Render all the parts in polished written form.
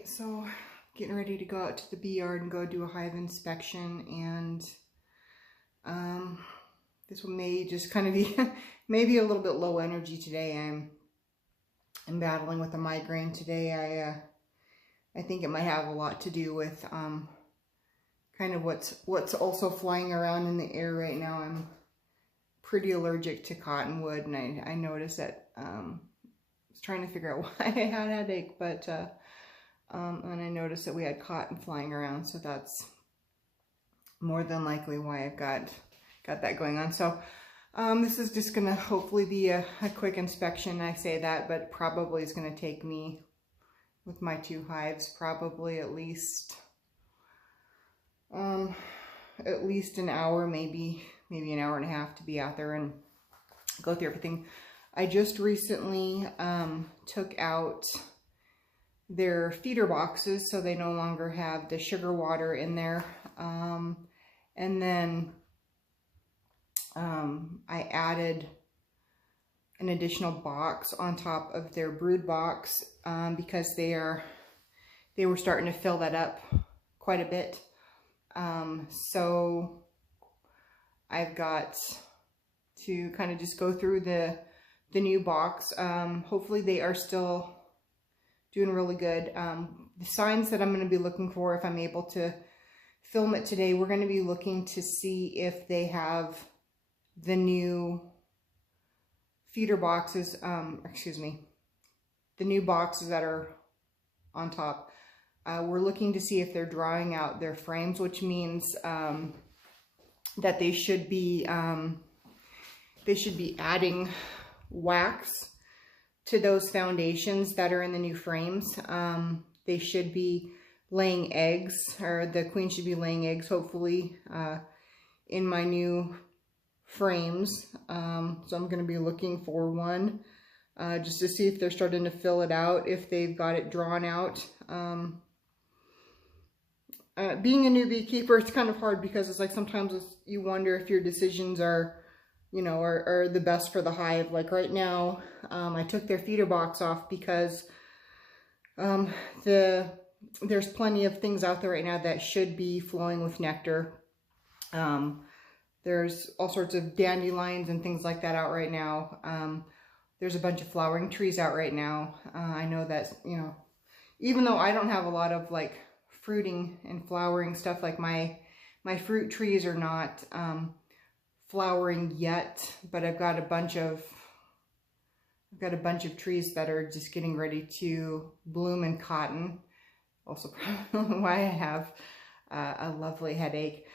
right, so getting ready to go out to the bee yard and go do a hive inspection, and this one may just kind of be maybe a little bit low energy today. I'm battling with a migraine today. I think it might have a lot to do with kind of what's also flying around in the air right now. I'm pretty allergic to cottonwood, and I noticed that I was trying to figure out why I had a headache, but and I noticed that we had cotton flying around, so that's more than likely why I've got that going on. So this is just gonna hopefully be a quick inspection. I say that, but probably is gonna take me, with my 2 hives, probably at least an hour, maybe an hour and a half to be out there and go through everything. I just recently took out their feeder boxes, so they no longer have the sugar water in there. And then I added an additional box on top of their brood box because they were starting to fill that up quite a bit. So I've got to kind of just go through the new box. Hopefully they are still doing really good. The signs that I'm going to be looking for, if I'm able to film it today, we're going to be looking to see if they have the new feeder boxes, the new boxes that are on top. We're looking to see if they're drying out their frames, which means that they should be adding wax to those foundations that are in the new frames. They should be laying eggs, or the queen should be laying eggs, hopefully, in my new frames. So I'm going to be looking for one, just to see if they're starting to fill it out, if they've got it drawn out. Being a new beekeeper, it's kind of hard because it's like sometimes you wonder if your decisions are, you know, are the best for the hive. Like right now, I took their feeder box off because there's plenty of things out there right now that should be flowing with nectar. There's all sorts of dandelions and things like that out right now. There's a bunch of flowering trees out right now. I know that, you know, even though I don't have a lot of like fruiting and flowering stuff, like my fruit trees are not flowering yet, but I've got a bunch of trees that are just getting ready to bloom in cotton. Also probably why I have a lovely headache.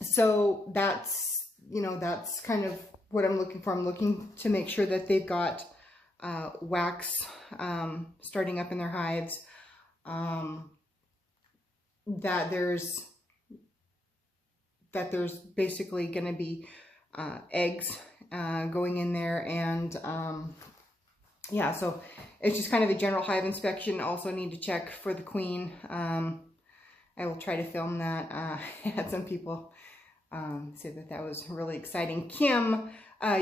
So that's, you know, that's kind of what I'm looking for. I'm looking to make sure that they've got wax starting up in their hives, that there's basically going to be eggs going in there, and yeah, so it's just kind of a general hive inspection. Also need to check for the queen. I will try to film that. I had some people say that was really exciting. Kim,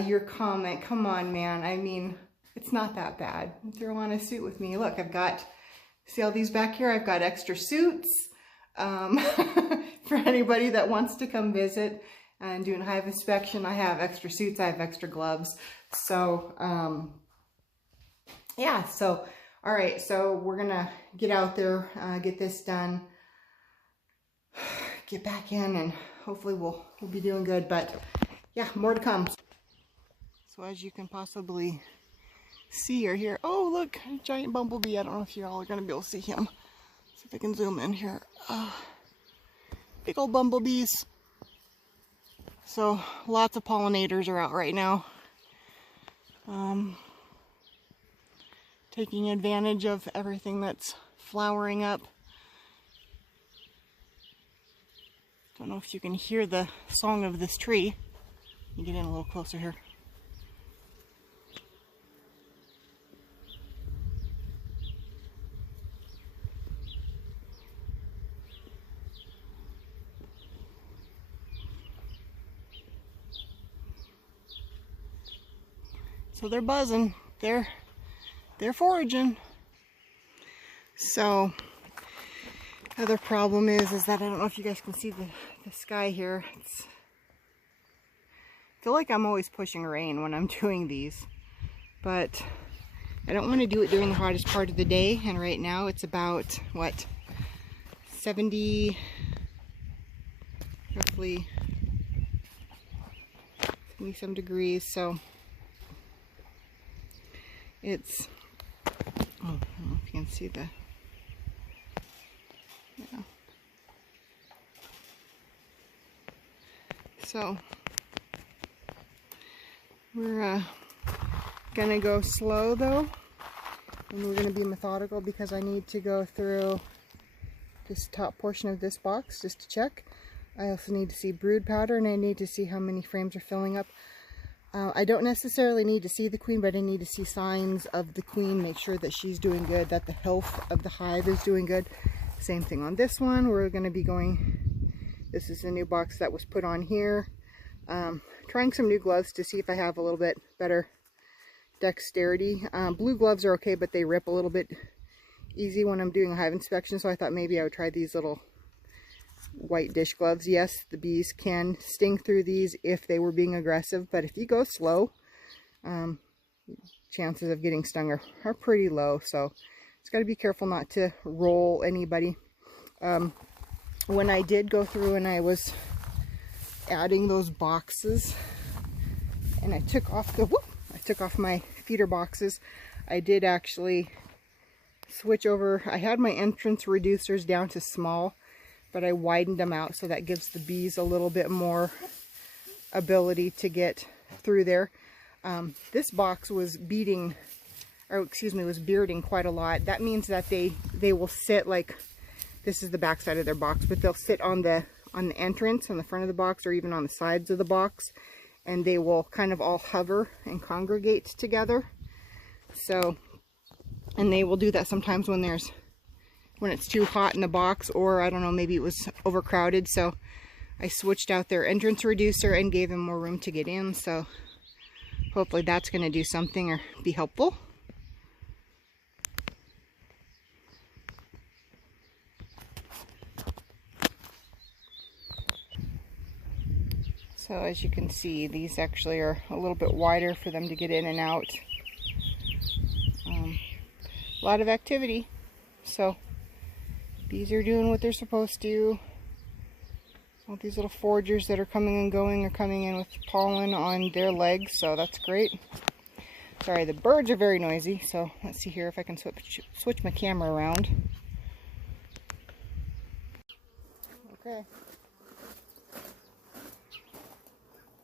your comment, come on, man. I mean, it's not that bad. Throw on a suit with me. Look, I've got, see all these back here? I've got extra suits for anybody that wants to come visit and do a hive inspection. I have extra suits. I have extra gloves. So, yeah, so, all right. So we're going to get out there, get this done, get back in, and hopefully we'll be doing good. But yeah, more to come. So as you can possibly see or hear, oh look, a giant bumblebee. I don't know if you all are going to be able to see him. See if I can zoom in here. Big old bumblebees. So lots of pollinators are out right now, taking advantage of everything that's flowering up. Don't know if you can hear the song of this tree. Let me get in a little closer here. So they're buzzing. They're foraging. So other problem is that I don't know if you guys can see the sky here. I feel like I'm always pushing rain when I'm doing these, but I don't want to do it during the hottest part of the day. And right now it's about, what, 70, roughly 70-some degrees. So it's, oh, I don't know if you can see the, yeah. So we're gonna go slow though, and we're gonna be methodical because I need to go through this top portion of this box just to check. I also need to see brood powder, and I need to see how many frames are filling up. I don't necessarily need to see the queen, but I need to see signs of the queen, make sure that she's doing good, that the health of the hive is doing good. Same thing on this one. We're going to be going, this is a new box that was put on here. Trying some new gloves to see if I have a little bit better dexterity. Blue gloves are okay, but they rip a little bit easy when I'm doing a hive inspection, so I thought maybe I would try these little white dish gloves. Yes, the bees can sting through these if they were being aggressive, but if you go slow, chances of getting stung are pretty low, so it's got to be careful not to roll anybody. When I did go through and I was adding those boxes and I took off my feeder boxes, I did actually switch over. I had my entrance reducers down to small, but I widened them out so that gives the bees a little bit more ability to get through there. This box was bearding quite a lot. That means that they will sit, like, this is the back side of their box, but they'll sit on the entrance, on the front of the box, or even on the sides of the box, and they will kind of all hover and congregate together. So, and they will do that sometimes when it's too hot in the box, or I don't know, maybe it was overcrowded. So I switched out their entrance reducer and gave them more room to get in. So hopefully that's going to do something or be helpful. So as you can see, these actually are a little bit wider for them to get in and out. A lot of activity. So bees are doing what they're supposed to. All these little foragers that are coming and going are coming in with pollen on their legs, so that's great. Sorry, the birds are very noisy, so let's see here if I can switch my camera around. Okay.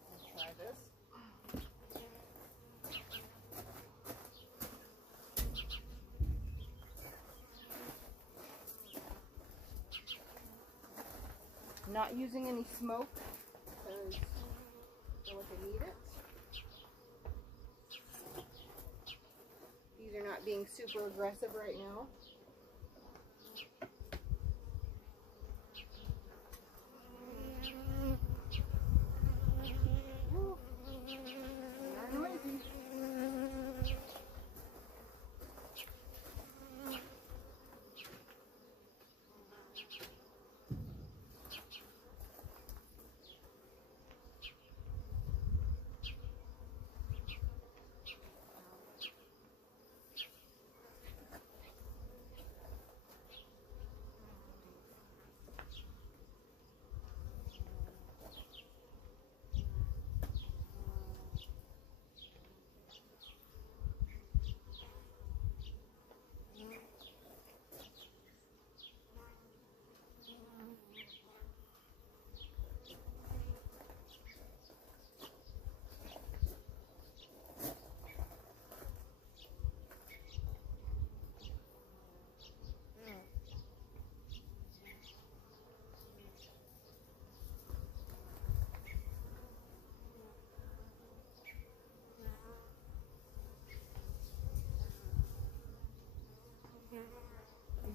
Let's try this. Not using any smoke because I feel like I need it. These are not being super aggressive right now. They are noisy.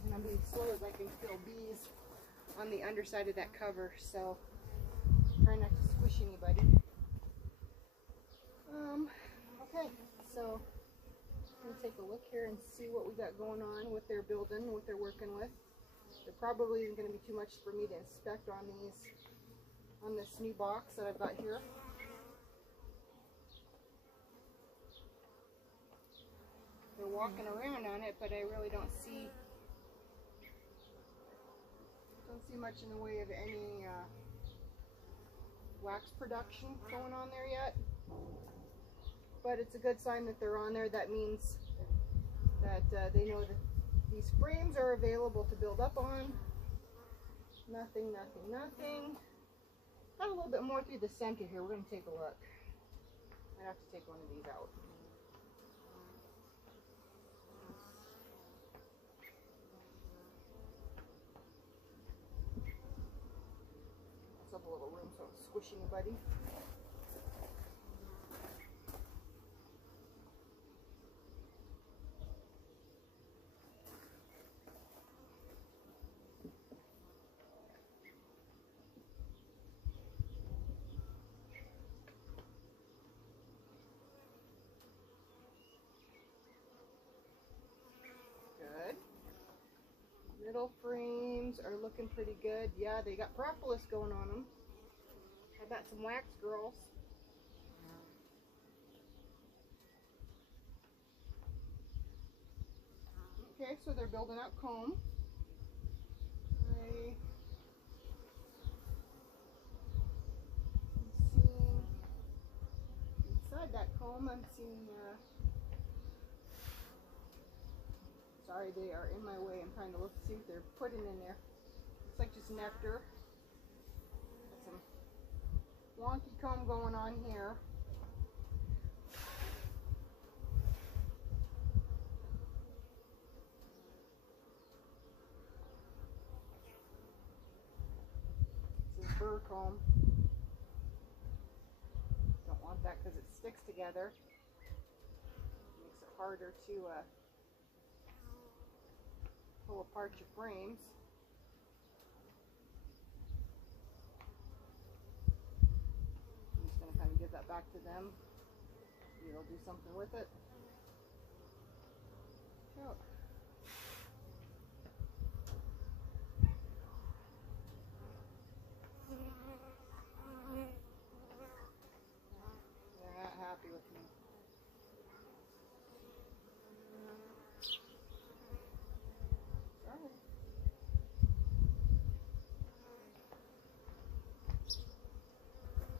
And I'm being slow as I can feel bees on the underside of that cover, so try not to squish anybody. Okay, so gonna take a look here and see what we got going on, what they're building, what they're working with. There probably isn't gonna be too much for me to inspect on this new box that I've got here. They're walking around on it, but I really don't see much in the way of any wax production going on there yet. But it's a good sign that they're on there. That means that they know that these frames are available to build up on. Nothing. Got a little bit more through the center here. We're going to take a look. I have to take one of these out. Let's have a little room so it's squishing a buddy. Middle frames are looking pretty good. Yeah, they got propolis going on them. How about some wax, girls? Okay, so they're building out comb. I'm seeing inside that comb, I'm seeing sorry, they are in my way. I'm trying to look to see what they're putting in there. Looks like just nectar. Got some wonky comb going on here. This is burr comb. Don't want that because it sticks together. Makes it harder to pull apart your frames. I'm just going to kind of give that back to them. Maybe they'll do something with it. So. They're not happy with me.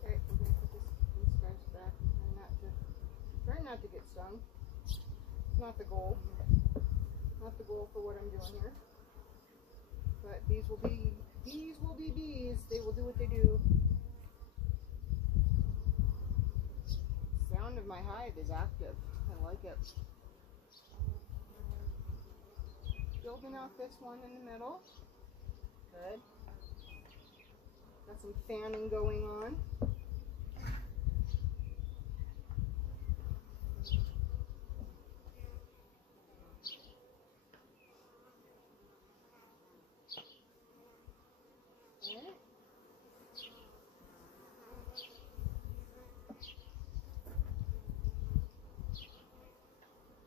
Okay, we're going to put these guys back. Try not to get stung. It's not the goal. Not the goal for what I'm doing here. But these will be bees. They will do what they do. Sound of my hive is active. I like it. Building out this one in the middle. Good. Got some fanning going on. Alright.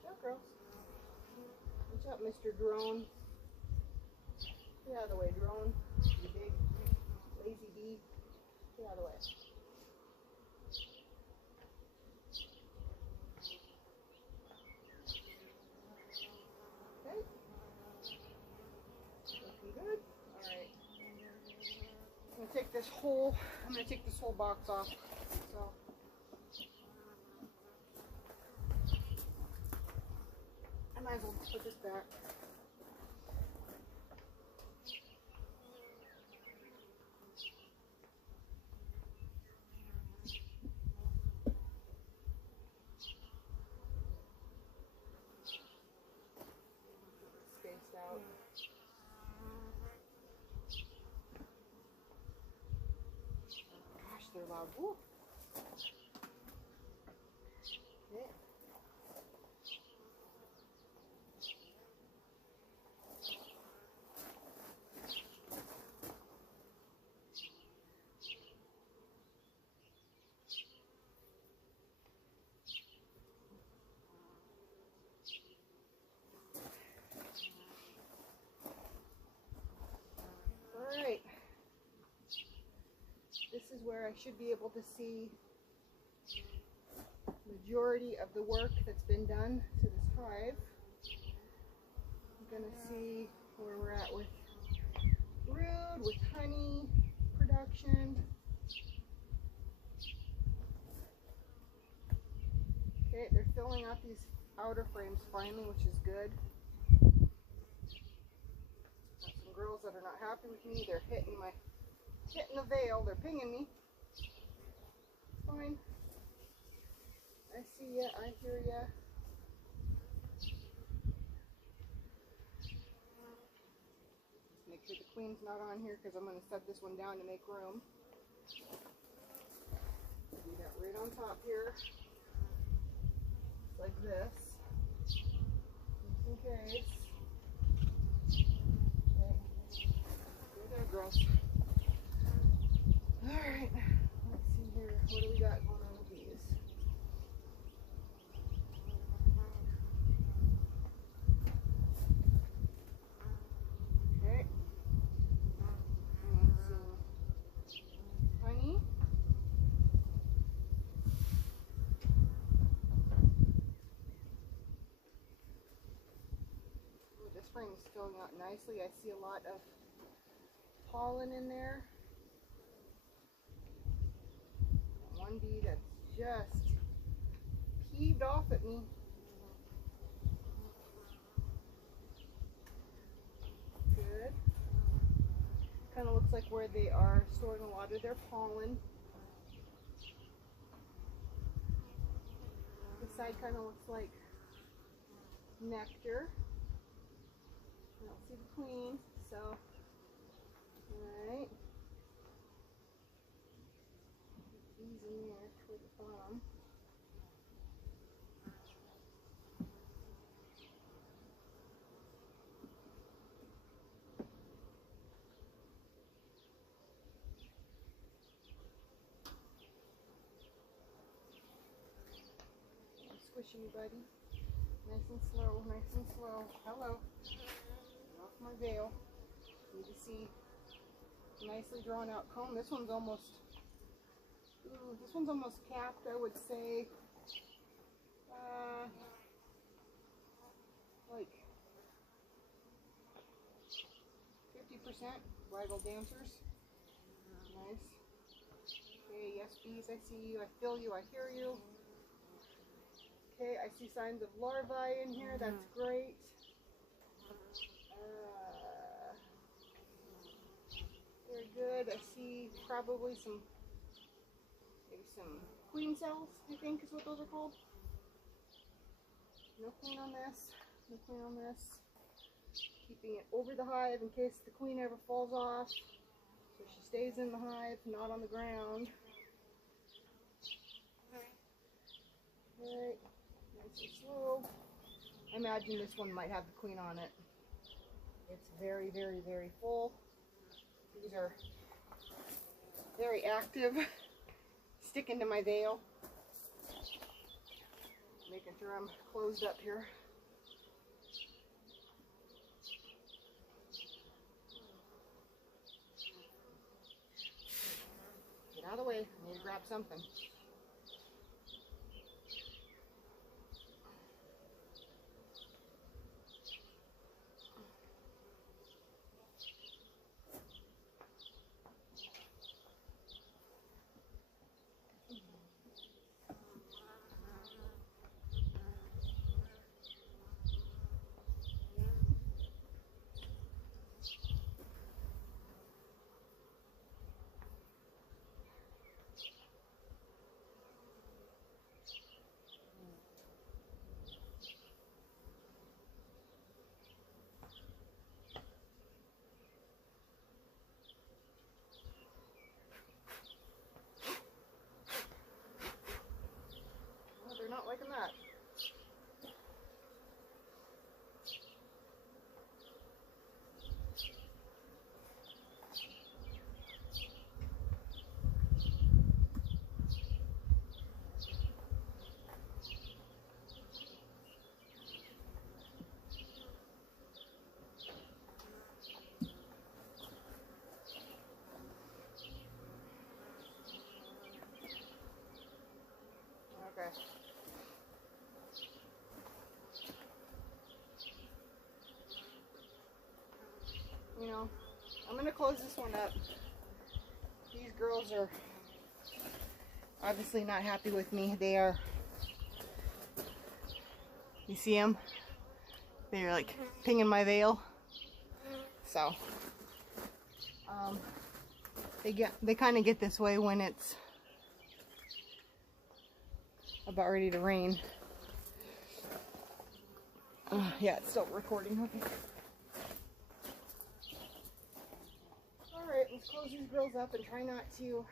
Watch out, girls. Watch out, Mr. Drone. Get out of the way, Drone. You big lazy bee. Get out of the way. Okay. Looking good. Alright. I'm gonna take this whole box off. So I might as well put this back. Spaced out. Gosh, they're loud. Woo. Okay. this is where I should be able to see majority of the work that's been done to this hive. I'm going to see where we're at with brood, with honey production. Okay, they're filling out these outer frames finally, which is good. Got some girls that are not happy with me. They're hitting the veil. They're pinging me. It's fine. I see ya. I hear ya. Make sure the queen's not on here because I'm going to set this one down to make room. Do that right on top here. Like this. Just in case. Okay. There they go, girls. Alright. Let's see here. What do we got going on with these? Okay. And some honey. Ooh, this spring is filling out nicely. I see a lot of pollen in there. One bee that's just peeved off at me. Good. Kind of looks like where they are storing a lot of their pollen. This side kind of looks like nectar. I don't see the queen, so alright. These in there toward the bottom. I'm squishing you, buddy. Nice and slow, nice and slow. Hello. Get off my veil. You can see nicely drawn out comb. This one's almost capped, I would say. Like 50% rival dancers. Nice. Okay, yes bees, I see you, I feel you, I hear you. Okay, I see signs of larvae in here, that's great. Very good. I see probably maybe some queen cells, I think is what those are called. No queen on this, no queen on this. Keeping it over the hive in case the queen ever falls off. So she stays in the hive, not on the ground. Alright, nice and slow. I imagine this one might have the queen on it. It's very, very, very full. These are very active. Sticking to my veil. Making sure I'm closed up here. Get out of the way. I need to grab something. I'm going to close this one up. These girls are obviously not happy with me. They are, you see them? They're like pinging my veil. So, they kind of get this way when it's about ready to rain. Yeah, it's still recording. Okay. Alright, let's close these grills up and try not to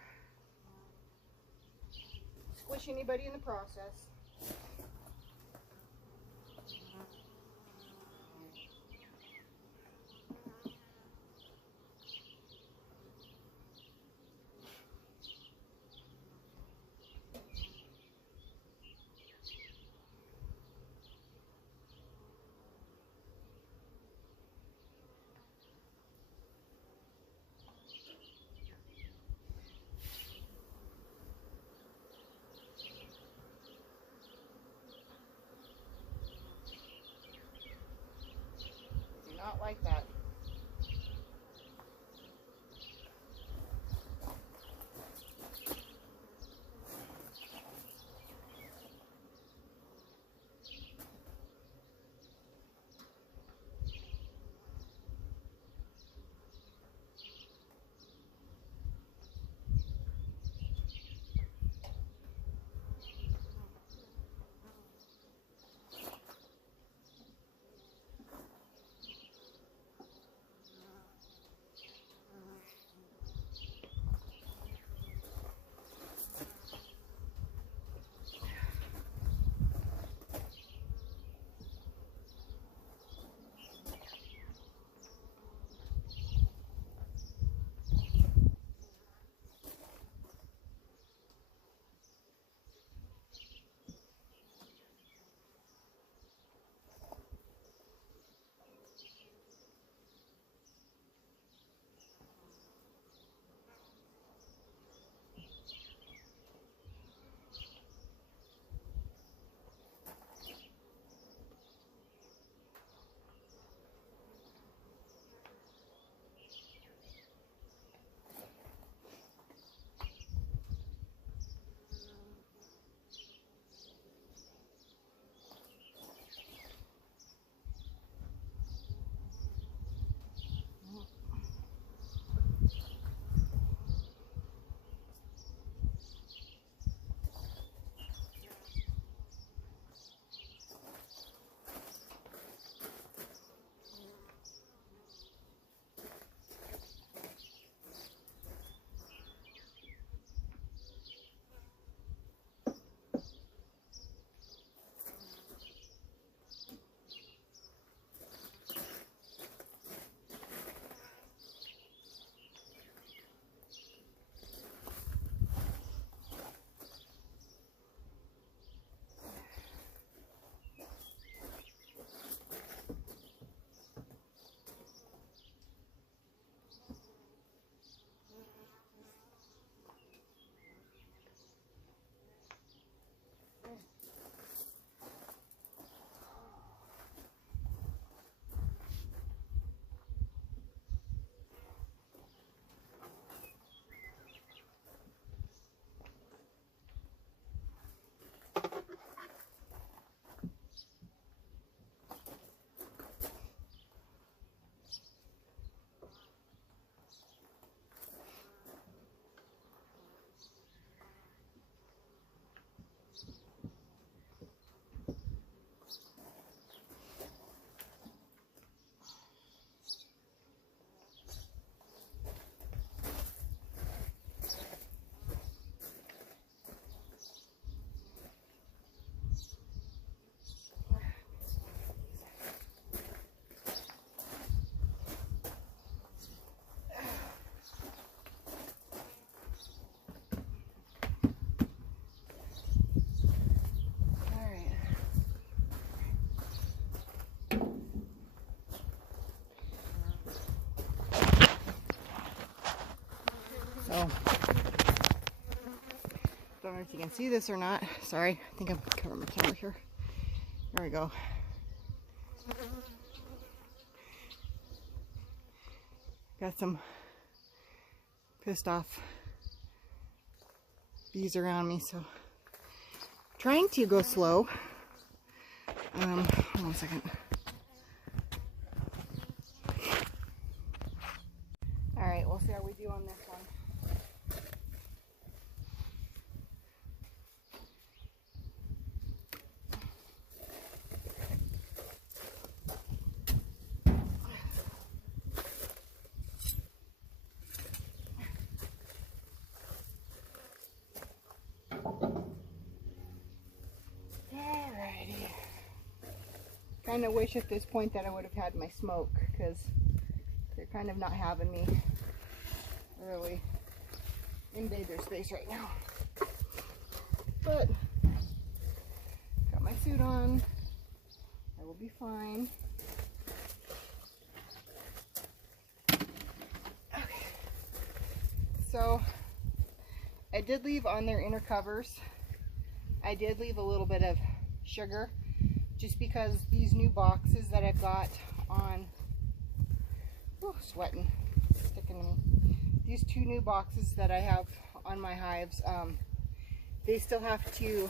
squish anybody in the process. Not like that. So, don't know if you can see this or not. Sorry, I think I'm covering my camera here. There we go. Got some pissed off bees around me, so trying to go slow. Hold on a second. All right, we'll see how we do on this one. Kind of wish at this point that I would have had my smoke, because they're kind of not having me really invade their space right now. But got my suit on. I will be fine. Okay. So I did leave on their inner covers. I did leave a little bit of sugar, just because these new boxes that I've got on, sweating, sticking to me. These two new boxes that I have on my hives, they still have to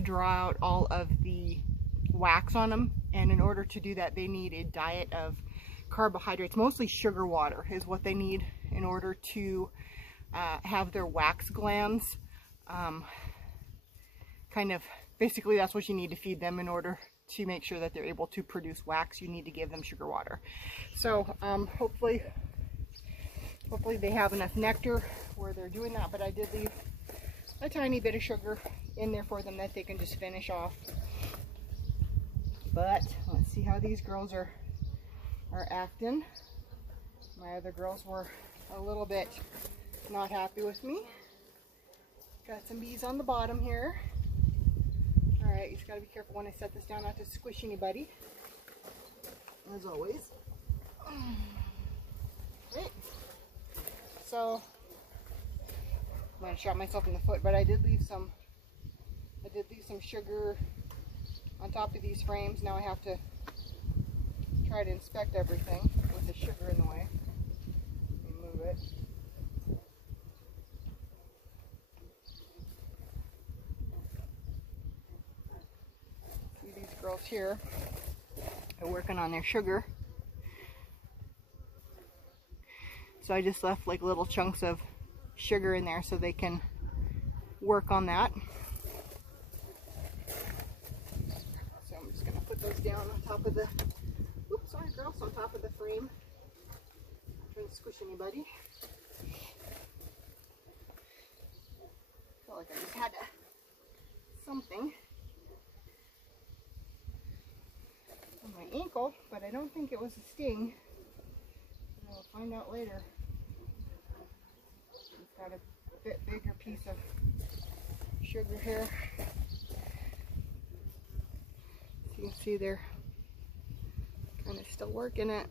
draw out all of the wax on them, and in order to do that, they need a diet of carbohydrates, mostly sugar water is what they need in order to have their wax glands basically that's what you need to feed them in order to make sure that they're able to produce wax. You need to give them sugar water. So hopefully they have enough nectar where they're doing that, but I did leave a tiny bit of sugar in there for them that they can just finish off. But let's see how these girls are acting. My other girls were a little bit not happy with me. Got some bees on the bottom here. Alright, you just gotta be careful when I set this down not to squish anybody, as always. Right. So I'm gonna shot myself in the foot, but I did leave some sugar on top of these frames. Now I have to try to inspect everything with the sugar in the way. Let me move it. Girls here are working on their sugar, so I just left like little chunks of sugar in there so they can work on that. So I'm just gonna put those down on top of the, oops, sorry girls, on top of the frame. Not trying to squish anybody. Felt like I just had something on my ankle, but I don't think it was a sting. I'll find out later. It's got a bit bigger piece of sugar here. So you can see they're kind of still working it.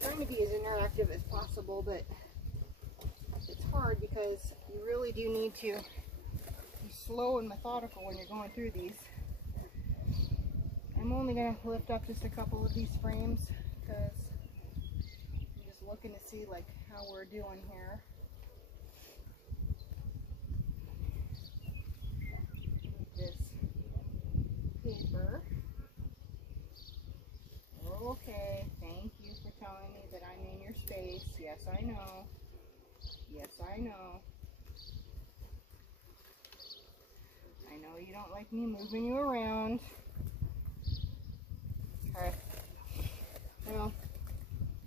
Trying to be as interactive as possible, but it's hard because you really do need to be slow and methodical when you're going through these. I'm only going to lift up just a couple of these frames because I'm just looking to see like how we're doing here. This paper. Okay, thank you for telling me that I'm in your space. Yes, I know. Yes, I know. I know you don't like me moving you around. Okay. Well,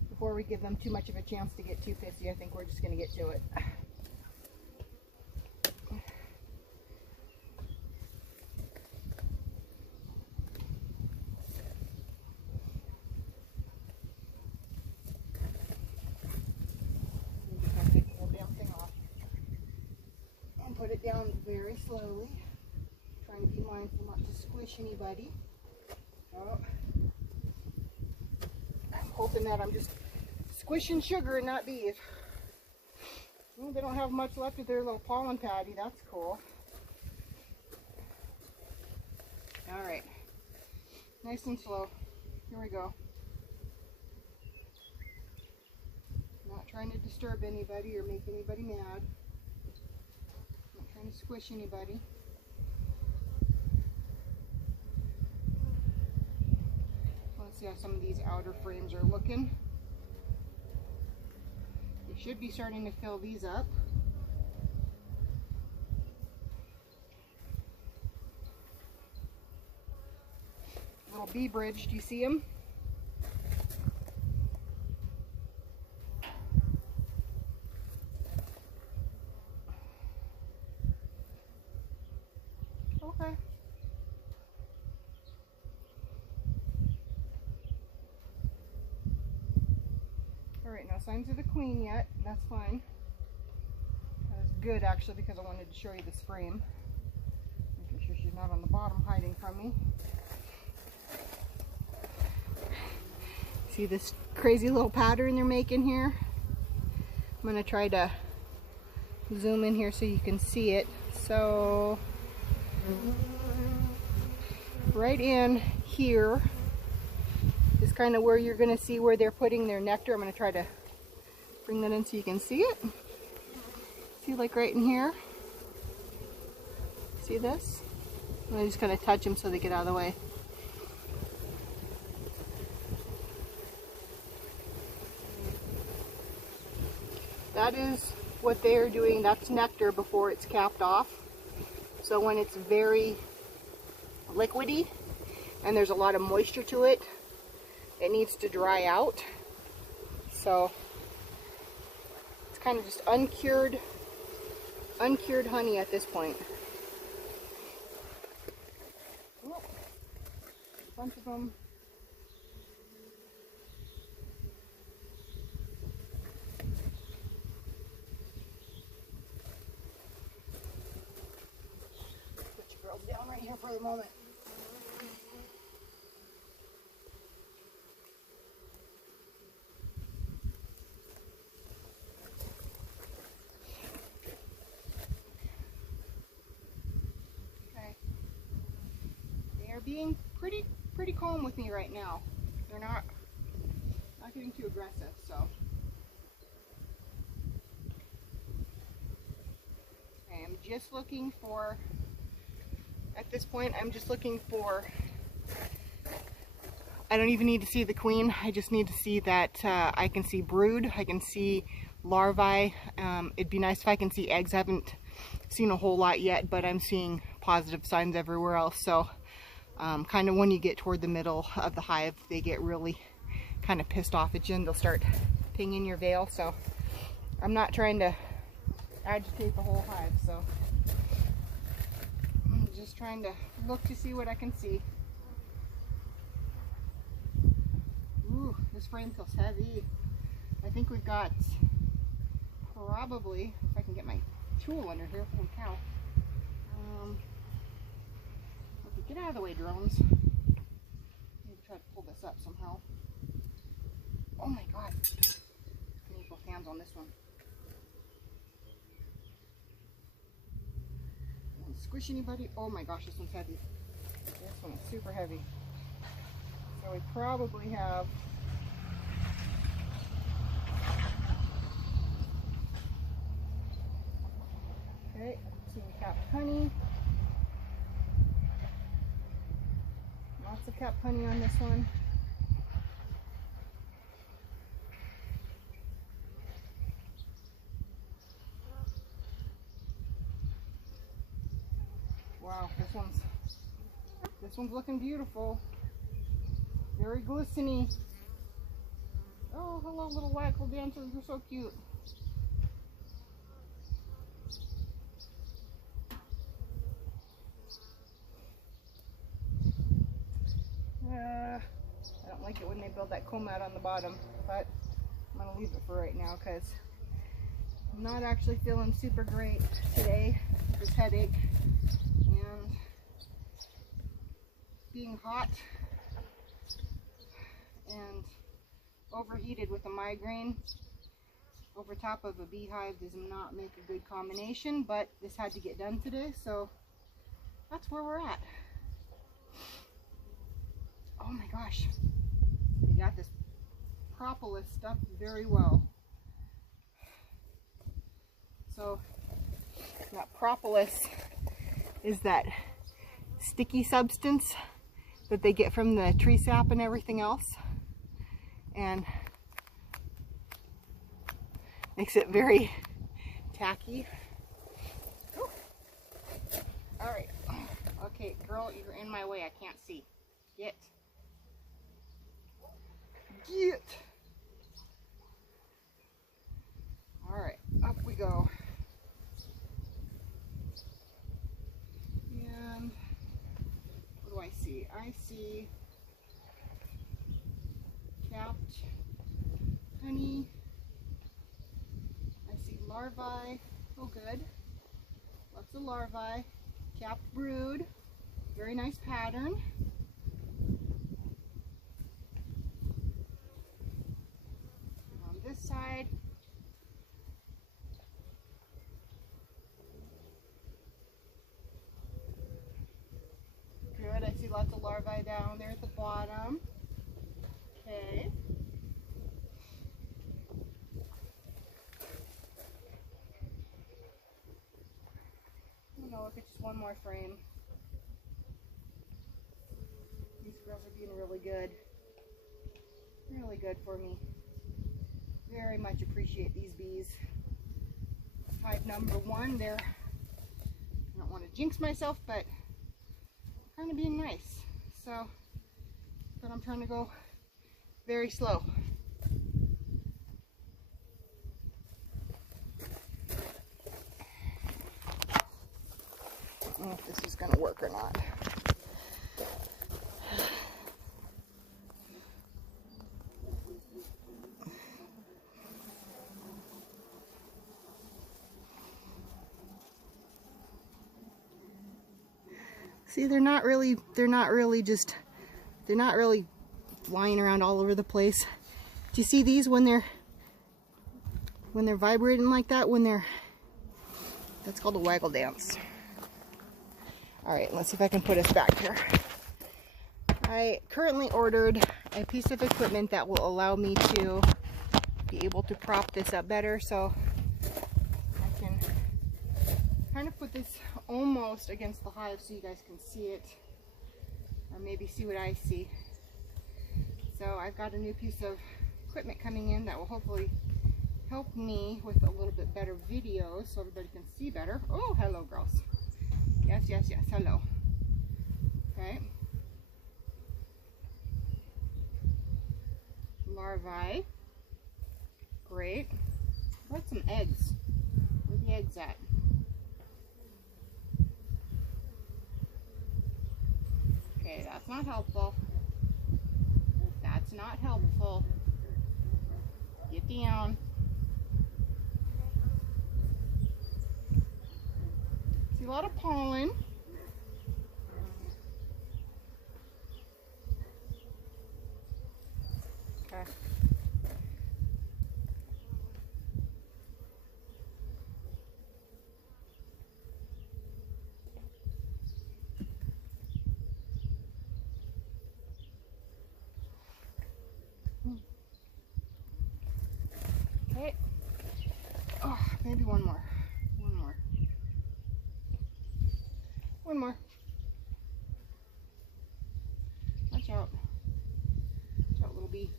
before we give them too much of a chance to get too pissy, I think we're just going to get to it. Put it down very slowly, trying to be mindful not to squish anybody. Oh. I'm hoping that I'm just squishing sugar and not bees. Well, they don't have much left of their little pollen patty. That's cool. All right, nice and slow. Here we go. Not trying to disturb anybody or make anybody mad. Not trying to squish anybody. Let's see how some of these outer frames are looking. You should be starting to fill these up. Little bee bridge, do you see them? Okay. Alright, no signs of the queen yet. That's fine. That was good actually, because I wanted to show you this frame. Making sure she's not on the bottom hiding from me. See this crazy little pattern they're making here? I'm going to try to zoom in here so you can see it. So right in here is kind of where you're going to see where they're putting their nectar. I'm going to try to bring that in so you can see it. See, like right in here? See this? I'm just going to touch them so they get out of the way. That is what they are doing. That's nectar before it's capped off. So when it's very liquidy and there's a lot of moisture to it, it needs to dry out. So it's kind of just uncured honey at this point. Oh, a bunch of them. Down right here for the moment. Okay. They are being pretty calm with me right now. They're not getting too aggressive, so. Okay, I'm just looking for. At this point, I'm just looking for, I don't even need to see the queen, I just need to see that I can see brood, I can see larvae. It'd be nice if I can see eggs. I haven't seen a whole lot yet, but I'm seeing positive signs everywhere else. So kind of when you get toward the middle of the hive, they get really kind of pissed off at you and they'll start pinging your veil. So I'm not trying to agitate the whole hive, so just trying to look to see what I can see. Ooh, this frame feels heavy. I think we've got probably, if I can get my tool under here, holy cow. Okay, get out of the way, drones. Maybe try to pull this up somehow. Oh my god. I need both hands on this one. Squish anybody? Oh my gosh, this one's heavy. This one is super heavy. So we probably have okay, seeing capped honey. Lots of capped honey on this one. Wow, this one's looking beautiful. Very glistening. Oh, hello little waggle dancer, you're so cute. I don't like it when they build that comb out on the bottom, but I'm gonna leave it for right now because I'm not actually feeling super great today. This headache and being hot and overheated with a migraine over top of a beehive does not make a good combination, but this had to get done today, so that's where we're at. Oh my gosh. They got this propolis stuffed very well. So that propolis is that sticky substance that they get from the tree sap and everything else, and makes it very tacky. Ooh. All right. Okay, girl, you're in my way. I can't see. Get. All right, up we go. And what do I see? I see capped honey. I see larvae. Oh, good. Lots of larvae. Capped brood. Very nice pattern. On this side, good. I see lots of larvae down there at the bottom. Okay. Look at just one more frame. These girls are being really good. Really good for me. Very much appreciate these bees. Hive number 1 there. I don't want to jinx myself, but kind of being nice. So, but I'm trying to go very slow. I don't know if this is going to work or not. See, they're not really flying around all over the place. Do you see these when they're vibrating like that? That's called a waggle dance. All right, let's see if I can put us back here. I currently ordered a piece of equipment that will allow me to be able to prop this up better, so I can kind of put this almost against the hive so you guys can see it, or maybe see what I see. So I've got a new piece of equipment coming in that will hopefully help me with a little bit better videos so everybody can see better. Oh, hello girls. Yes, yes, yes, hello. Okay. Larvae. Great. Got some eggs. Where are the eggs at? Okay, that's not helpful. That's not helpful. Get down. See a lot of pollen. Okay. Okay. Oh, maybe one more. One more. One more. Watch out. Watch out, little bee.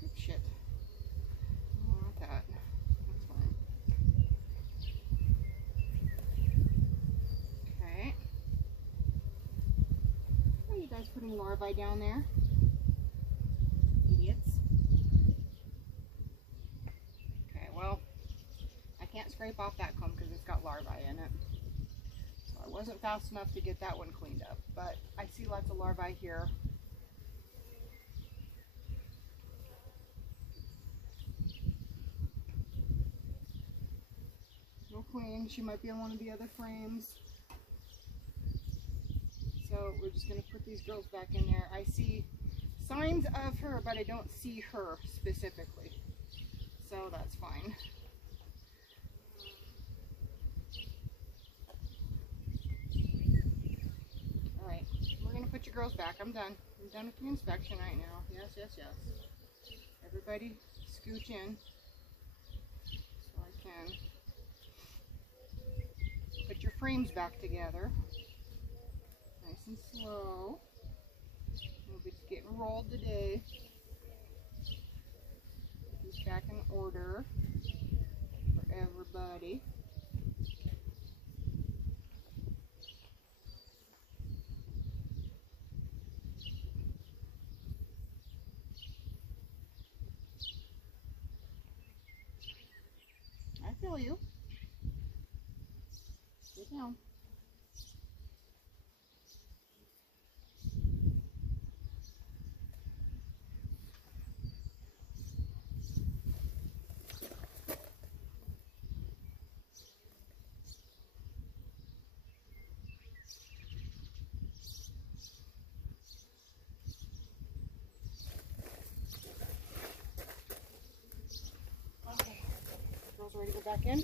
Good shit. I don't want that. That's fine. Okay. Why are you guys putting larvae down there? Idiots. Okay, well, I can't scrape off that comb because it's got larvae in it. So I wasn't fast enough to get that one cleaned up, but I see lots of larvae here. No queen, she might be on one of the other frames. So we're just going to put these girls back in there. I see signs of her, but I don't see her specifically. So that's fine. gonna put your girls back. I'm done. I'm done with the inspection right now. Yes, yes, yes. Everybody scooch in so I can put your frames back together. Nice and slow. Nobody's getting rolled today. These back in order for everybody. I feel you. Sit down. Okay. Girls ready to go back in?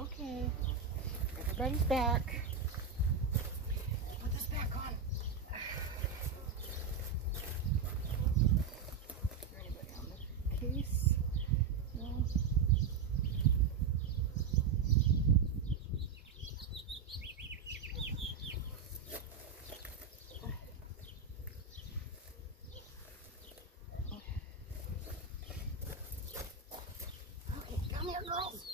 Okay, everybody's back. Put this back on. Is there anybody on the case? No. Okay, come here, girls.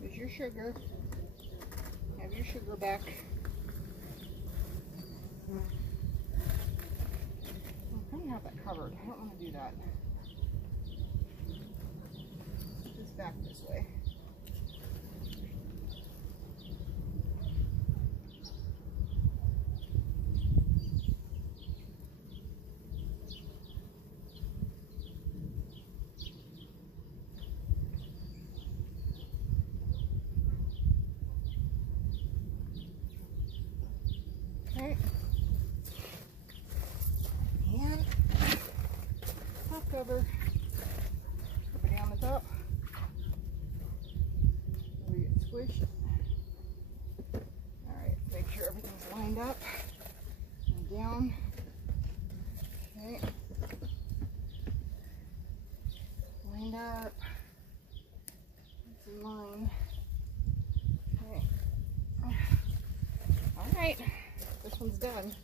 Here's your sugar. Have your sugar back. I'm gonna have that covered. I don't want to do that. Just back this way. Okay. And top cover. Everybody on the top. So we get squished. Alright, make sure everything's lined up and down. Okay. Lined up. It's in line. Okay. Alright. This one's done.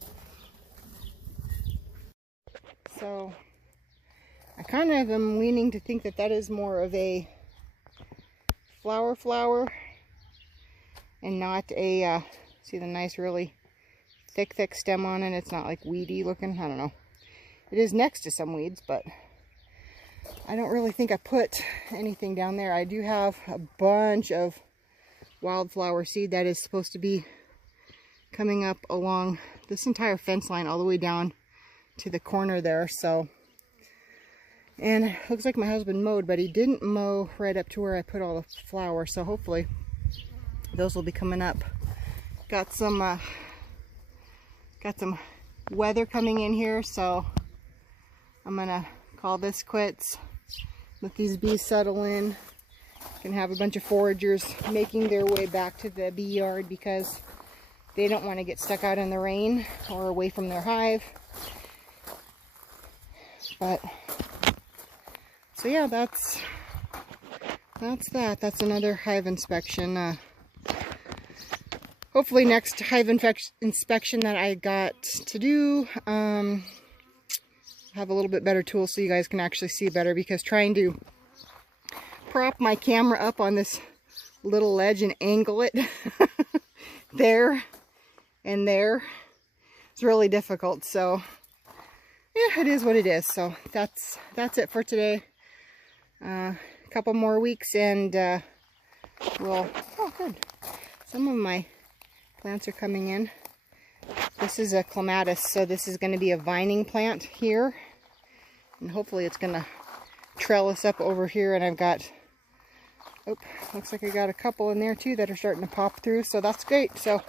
So I kind of am leaning to think that that is more of a flower and not a see the nice really thick stem on it. It's not like weedy looking. I don't know. It is next to some weeds, but I don't really think I put anything down there. I do have a bunch of wildflower seed that is supposed to be coming up along this entire fence line all the way down to the corner there. So, and it looks like my husband mowed, but he didn't mow right up to where I put all the flowers. So hopefully those will be coming up. Got some weather coming in here, so I'm gonna call this quits. Let these bees settle in. Can have a bunch of foragers making their way back to the bee yard because they don't want to get stuck out in the rain or away from their hive. But so yeah, that's that. That's another hive inspection. Hopefully next hive inspection that I got to do, have a little bit better tools so you guys can actually see better, because trying to prop my camera up on this little ledge and angle it there and there. It's really difficult. So yeah, it is what it is. So that's it for today. A couple more weeks and we'll, oh good. Some of my plants are coming in. This is a clematis, so this is going to be a vining plant here. And hopefully it's going to trellis up over here, and I've got, oh, looks like I got a couple in there too that are starting to pop through, so that's great. So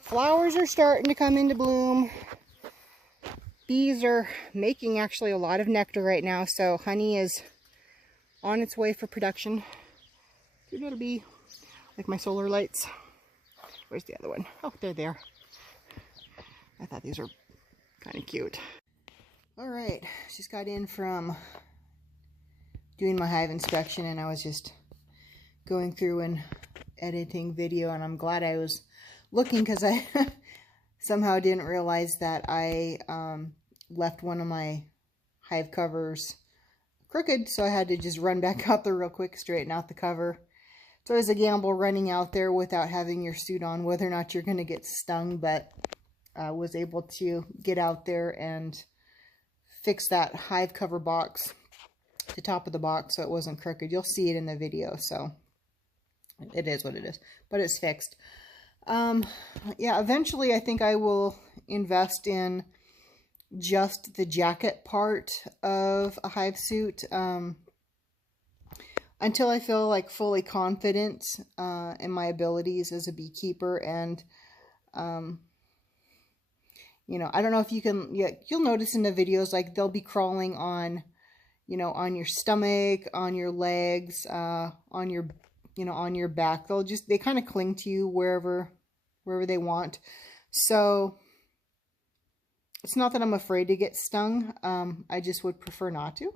flowers are starting to come into bloom. Bees are making actually a lot of nectar right now, so honey is on its way for production. Cute little bee, like my solar lights. Where's the other one? Oh, they're there. I thought these were kind of cute. All right, just got in from doing my hive inspection, and I was just going through and editing video, and I'm glad I was looking because I somehow didn't realize that I left one of my hive covers crooked, so I had to just run back out there real quick, straighten out the cover. It's always a gamble running out there without having your suit on, whether or not you're going to get stung, but I was able to get out there and fix that hive cover box, the top of the box, so it wasn't crooked. You'll see it in the video, so it is what it is, but it's fixed. Yeah, eventually I think I will invest in just the jacket part of a hive suit until I feel like fully confident in my abilities as a beekeeper. And you know, I don't know if you can, yeah, you'll notice in the videos, like they'll be crawling on, you know, on your stomach, on your legs, on your, you know, on your back. They kind of cling to you wherever they want. So it's not that I'm afraid to get stung. I just would prefer not to.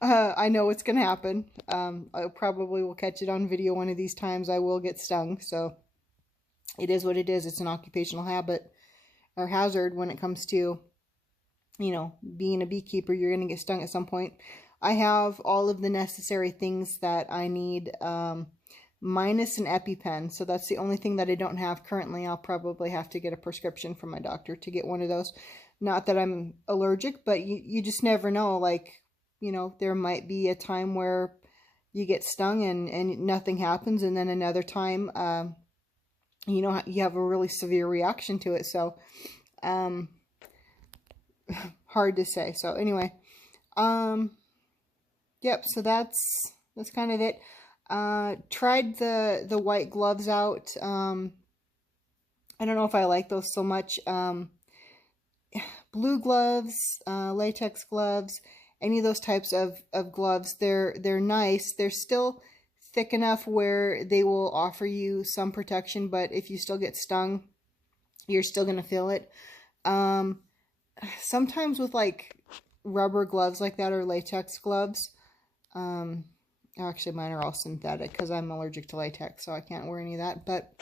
I know it's going to happen. I probably will catch it on video one of these times. I will get stung. So it is what it is. It's an occupational habit or hazard when it comes to, you know, being a beekeeper. You're going to get stung at some point. I have all of the necessary things that I need, minus an EpiPen. So that's the only thing that I don't have currently. I'll probably have to get a prescription from my doctor to get one of those. Not that I'm allergic, but you just never know. Like, you know, there might be a time where you get stung and nothing happens. And then another time, you know, you have a really severe reaction to it. So, hard to say. So anyway, yep. So that's kind of it. Tried the white gloves out. I don't know if I like those so much. Blue gloves, latex gloves, any of those types of gloves, they're nice. They're still thick enough where they will offer you some protection, but if you still get stung, you're still going to feel it. Sometimes with like rubber gloves like that or latex gloves, actually mine are all synthetic because I'm allergic to latex, so I can't wear any of that. But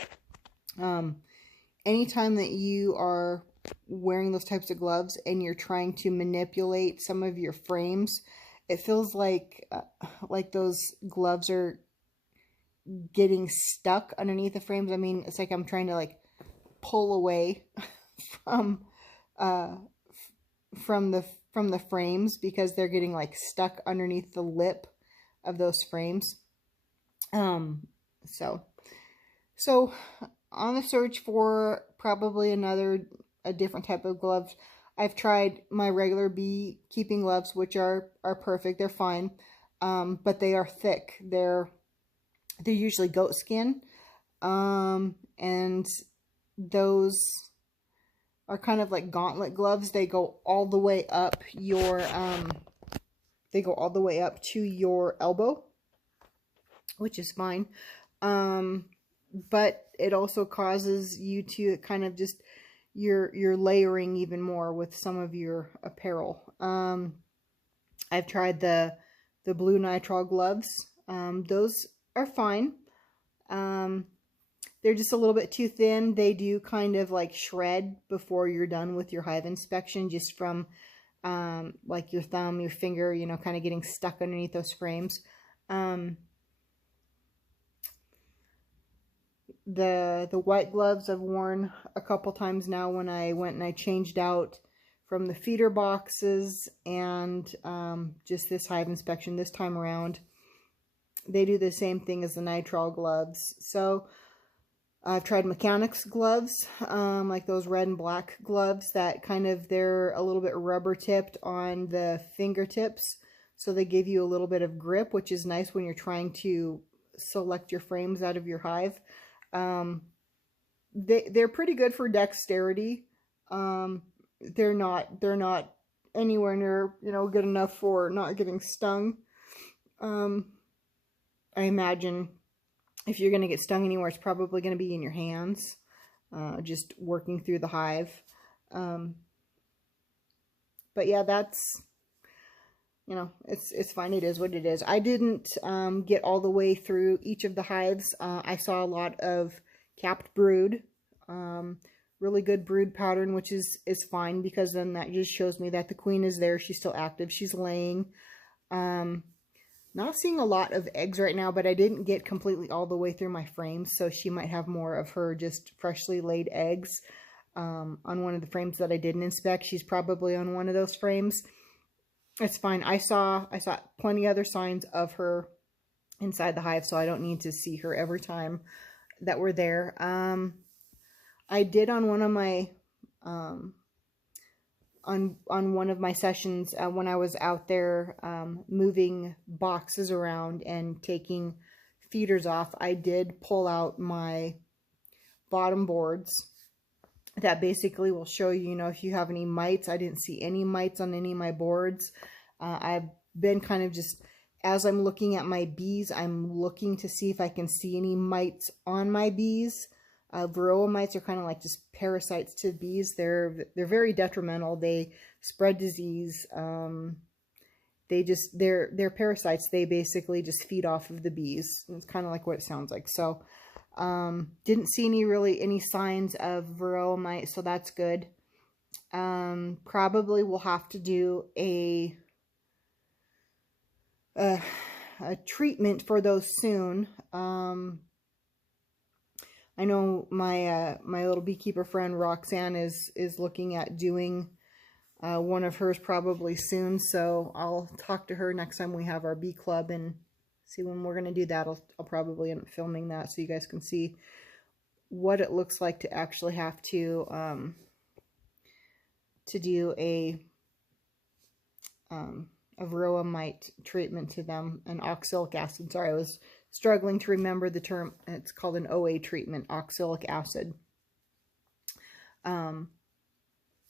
anytime that you are wearing those types of gloves and you're trying to manipulate some of your frames, it feels like those gloves are getting stuck underneath the frames. I mean, it's like I'm trying to like pull away from the frames because they're getting like stuck underneath the lip of those frames. So on the search for probably a different type of gloves. I've tried my regular beekeeping gloves, which are perfect. They're fine. But they are thick. They're usually goat skin. And those are kind of like gauntlet gloves. They go all the way up your to your elbow, which is fine. But it also causes you to kind of just you're layering even more with some of your apparel. I've tried the blue nitrile gloves. Those are fine. They're just a little bit too thin. They do kind of like shred before you're done with your hive inspection, just from like your thumb, your finger, you know, kind of getting stuck underneath those frames. The white gloves I've worn a couple times now when I went and I changed out from the feeder boxes and just this hive inspection this time around. They do the same thing as the nitrile gloves. So I've tried mechanics gloves, like those red and black gloves that kind of, they're a little bit rubber tipped on the fingertips. So they give you a little bit of grip, which is nice when you're trying to select your frames out of your hive. They're pretty good for dexterity. They're not anywhere near, good enough for not getting stung. I imagine if you're going to get stung anywhere, it's probably going to be in your hands, just working through the hive. But yeah, that's, it's fine. It is what it is. I didn't get all the way through each of the hives. I saw a lot of capped brood, really good brood pattern, which is fine, because then that just shows me that the queen is there. She's still active. She's laying. Not seeing a lot of eggs right now, but I didn't get completely all the way through my frames, so she might have more of her just freshly laid eggs on one of the frames that I didn't inspect. She's probably on one of those frames. It's fine. I saw plenty other signs of her inside the hive, so I don't need to see her every time that we're there. I did on one of my on one of my sessions when I was out there moving boxes around and taking feeders off, I did pull out my bottom boards that basically will show you, if you have any mites. I didn't see any mites on any of my boards. I've been kind of just, as I'm looking at my bees, I'm looking to see if I can see any mites on my bees. Varroa mites are kind of like just parasites to bees. They're very detrimental. They spread disease. They're parasites. They basically just feed off of the bees. It's kind of like what it sounds like. So didn't see any signs of varroa mite, so that's good. Probably we'll have to do a treatment for those soon. I know my my little beekeeper friend Roxanne is looking at doing one of hers probably soon, so I'll talk to her next time we have our bee club and see when we're going to do that. I'll probably end up filming that so you guys can see what it looks like to actually have to do a varroa mite treatment to them, an oxalic acid. Sorry, I was struggling to remember the term. It's called an OA treatment, oxalic acid. And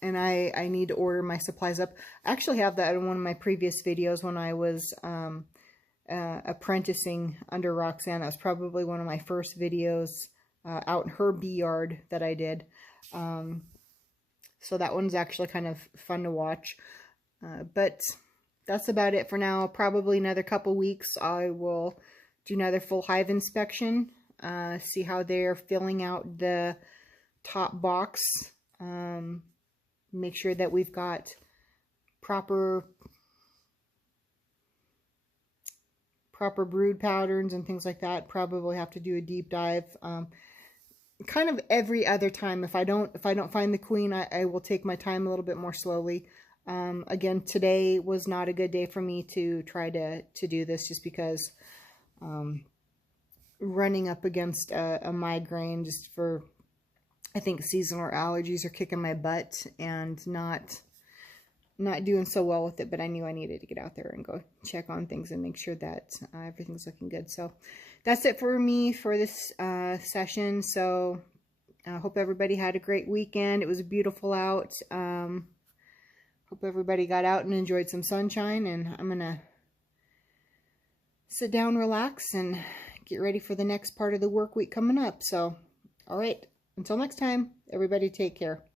I need to order my supplies up. I actually have that in one of my previous videos when I was apprenticing under Roxanne. That was probably one of my first videos out in her bee yard that I did. So that one's actually kind of fun to watch. But that's about it for now. Probably another couple weeks I will do another full hive inspection, see how they're filling out the top box, make sure that we've got proper brood patterns and things like that. Probably have to do a deep dive. Kind of every other time. If I don't find the queen, I will take my time a little bit more slowly. Again, today was not a good day for me to try to do this, just because running up against a migraine just for, I think, seasonal allergies are kicking my butt and not doing so well with it. But I knew I needed to get out there and go check on things and make sure that everything's looking good. So that's it for me for this session. So I hope everybody had a great weekend. It was beautiful out. Hope everybody got out and enjoyed some sunshine, and I'm gonna sit down, relax, and get ready for the next part of the work week coming up. So, all right, until next time, everybody take care.